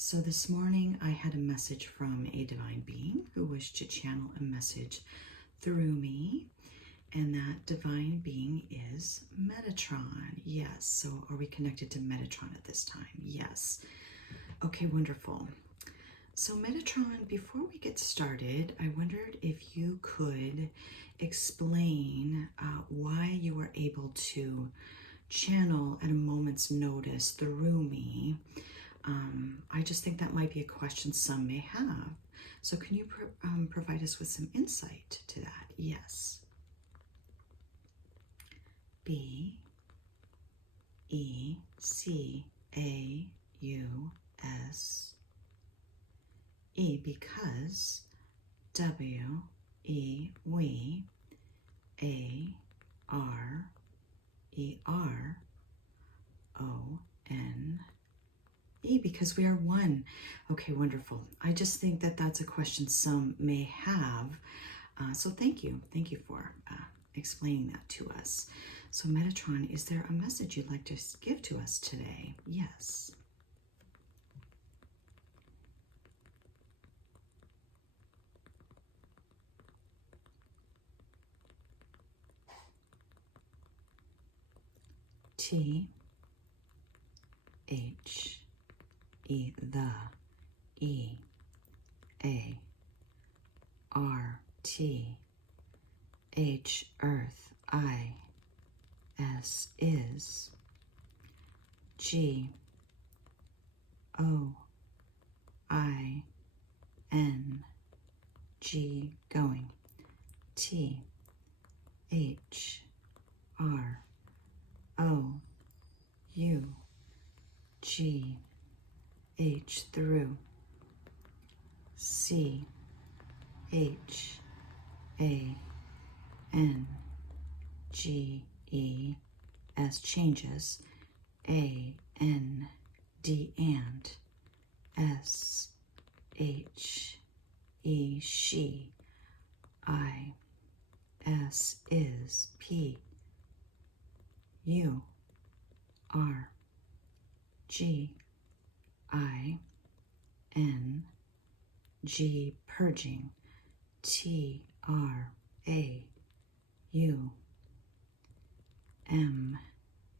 So this morning I had a message from a divine being who wished to channel a message through me, and that divine being is Metatron. Yes, so are we connected to Metatron at this time? Yes. Okay, wonderful. So Metatron, before we get started, I wondered if you could explain why you were able to channel at a moment's notice through me. I just think that might be a question some may have. So can you provide us with some insight to that? Yes. B E C A U S E, because W E we A R E R O N E, because we are one. Okay, wonderful. I just think that that's a question some may have. So thank you. Thank you for explaining that to us. So Metatron, is there a message you'd like to give to us today? Yes. T H E the E A R T H Earth I S is G O I N G going T H R O U G H through C H A N G E S changes A N D and S H E she I S is P U R G I N G purging T R A U M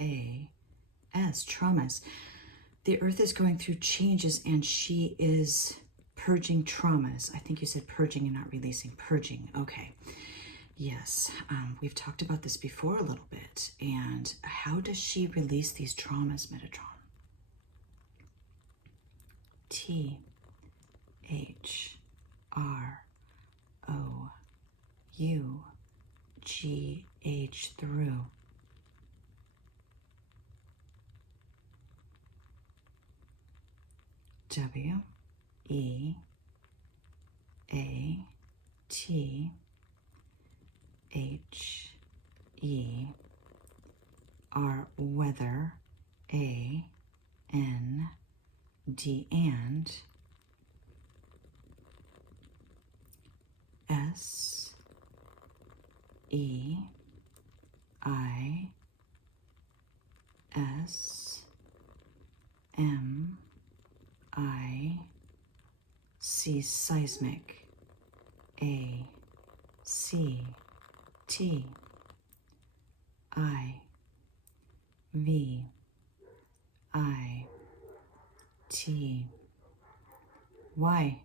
A S traumas. The earth is going through changes and she is purging traumas. I think you said purging and not releasing. Purging. Okay. Yes. We've talked about this before a little bit. And how does she release these traumas, Metatron? T H R O U G H through W E A T H E R weather A N D and S E I S M I C seismic A C T I V I T Y.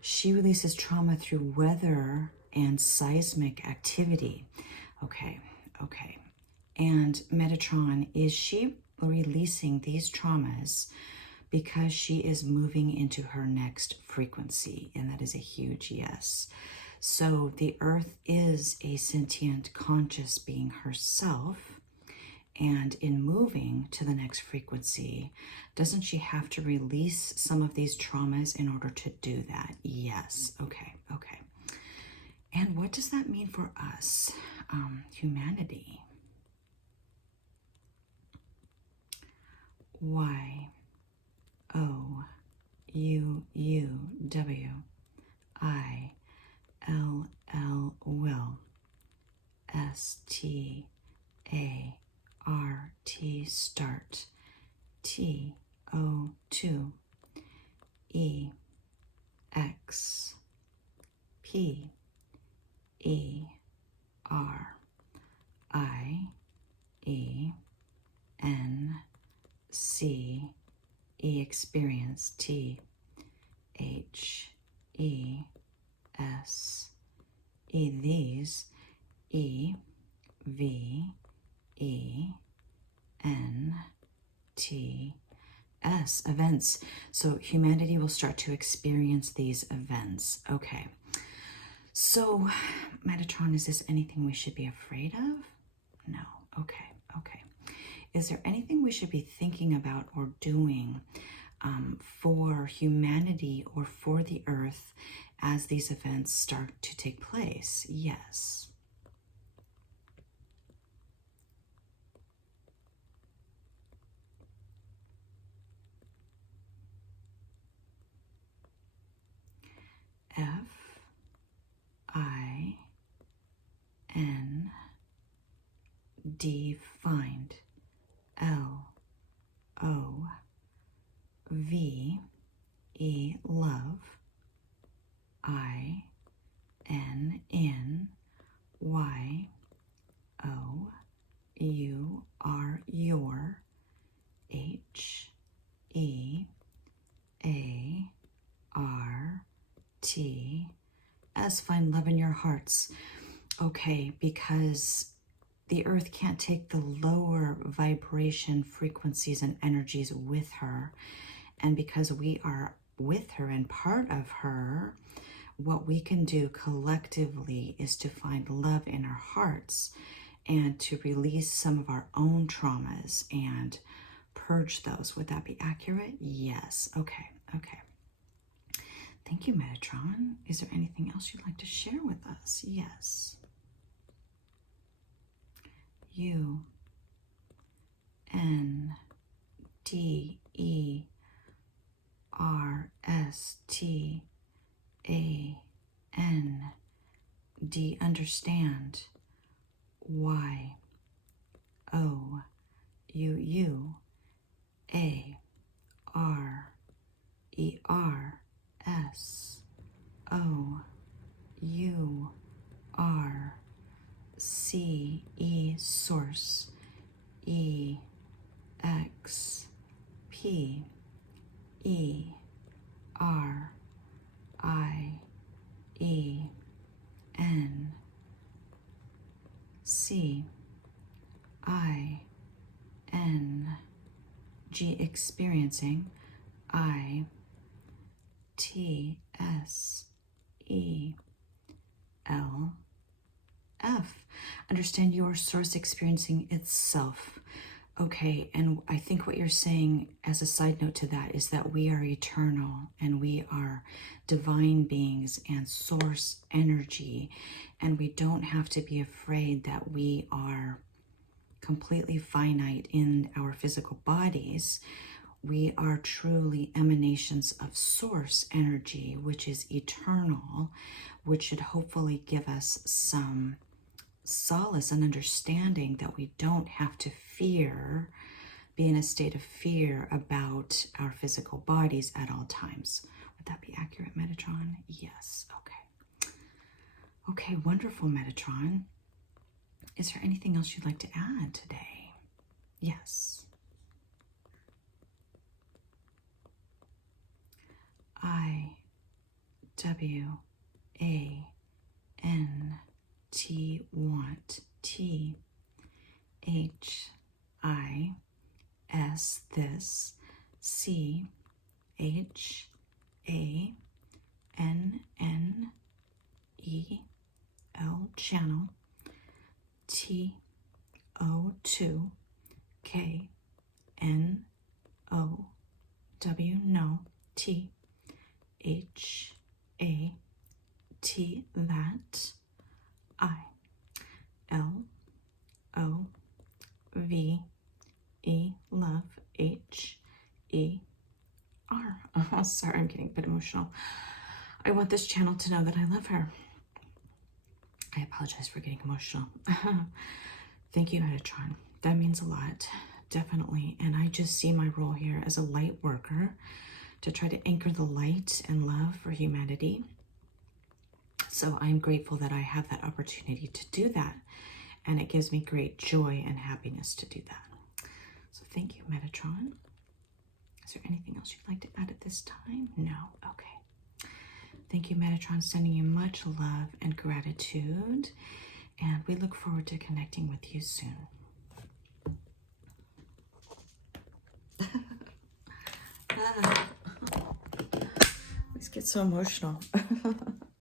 She releases trauma through weather and seismic activity. Okay. And Metatron, is she releasing these traumas because she is moving into her next frequency? And that is a huge yes. So the earth is a sentient, conscious being herself. And in moving to the next frequency, doesn't she have to release some of these traumas in order to do that? Yes. Okay. And what does that mean for us, humanity? Y O U U W I L L will S T A R T start T O 2 E X P E R I E N C E experience T H E S E these E V E N T S events. So humanity will start to experience these events. Okay. So Metatron, is this anything we should be afraid of? No. Okay. Okay. Is there anything we should be thinking about or doing for humanity or for the earth as these events start to take place? Yes. F I N D find L O V E love I N in Y O U R your H E A R T S find love in your hearts. Okay, because the earth can't take the lower vibration frequencies and energies with her. And because we are with her and part of her, what we can do collectively is to find love in our hearts and to release some of our own traumas and purge those. Would that be accurate? Yes. Okay. Okay. Thank you, Metatron. Is there anything else you'd like to share with us? Yes. U N D E R S T A N D understand Y O U U A R E R S O U R C E source E X P E R I E N C I N G experiencing I T S E L F. Understand your source experiencing itself. Okay, and I think what you're saying as a side note to that is that we are eternal and we are divine beings and source energy, and we don't have to be afraid that we are completely finite in our physical bodies. We are truly emanations of source energy, which is eternal, which should hopefully give us some solace and understanding that we don't have to fear, be in a state of fear about our physical bodies at all times. Would that be accurate, Metatron? Yes. Okay. Okay, wonderful, Metatron. Is there anything else you'd like to add today? Yes. I W A N T want T H I S this C H A N N E L channel T O 2 K N O W no T H A T that I L O V E love H E R. Oh, sorry, I'm getting a bit emotional. I want this channel to know that I love her. I apologize for getting emotional. Thank you, Metatron. That means a lot, definitely. And I just see my role here as a light worker to try to anchor the light and love for humanity. So I'm grateful that I have that opportunity to do that. And it gives me great joy and happiness to do that. So thank you, Metatron. Is there anything else you'd like to add at this time? No? Okay. Thank you, Metatron, sending you much love and gratitude. And we look forward to connecting with you soon. Let's get so emotional.